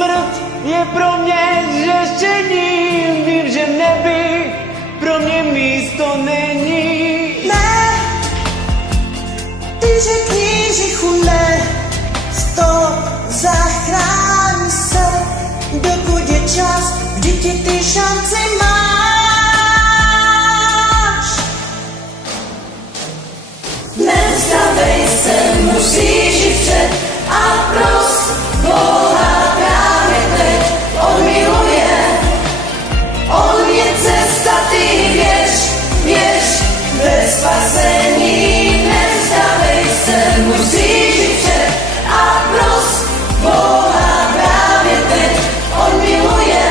smrt je pro mě řešením. Vím, že v nebi pro mě místo není. Ne, ty řekni Žichu ne, stop, zachráň se, dokud je čas, vždyť ti ty šanci máš. Nevzdávej se, musíš jít před a pros Boha právě teď. On miluje, on je cesta, ty věř, věř ve spasení. Nevzdávej se, musíš jít před a pros Boha právě teď. On miluje,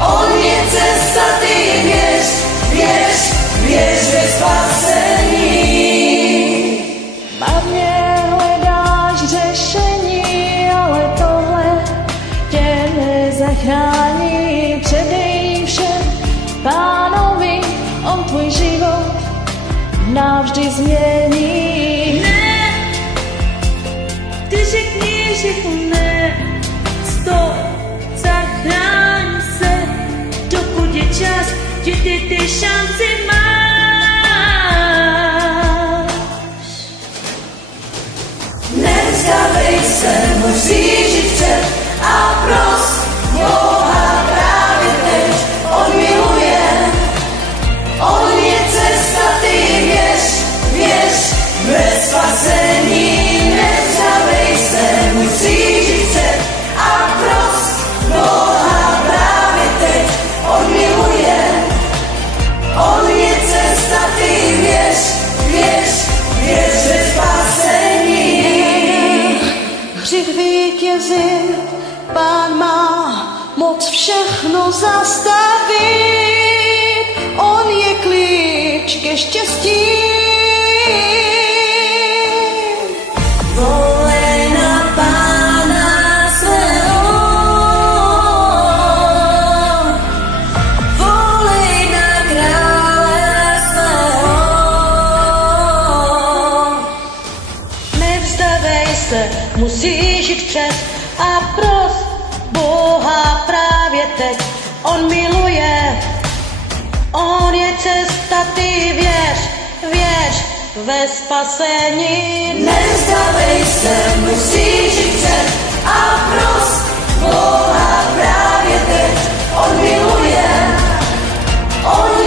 on je cesta, ty věř, věř, věř ve spasení. Marně hledáš řešení, ale tohle tě nezachrání. Předej všem Pánovi, on tvůj život navždy změní. Ne, ty řekni Žichu ne, stop, zachráň se, dokud je čas, že ty šanci máš. Nevzdávej se, musíš jít před a pros Boha právě teď. On miluje, on je cesta, ty věř, věř ve spasení. Nevzdávej se, musíš jít před a pros Boha právě teď. On miluje, on je cesta, ty věř, věř, věř ve spasení. Hřích vítězit, Pán má moc všechno zastavit. On je klíč ke štěstí. Volej na Pána svého, volej na krále svého. Nevzdávej se, musíš jít před a pros Boha právě teď. On miluje, on je cesta, ty věř, věř ve spasení. Nevzdávej se, musíš jít před a pros Boha právě teď. On miluje, on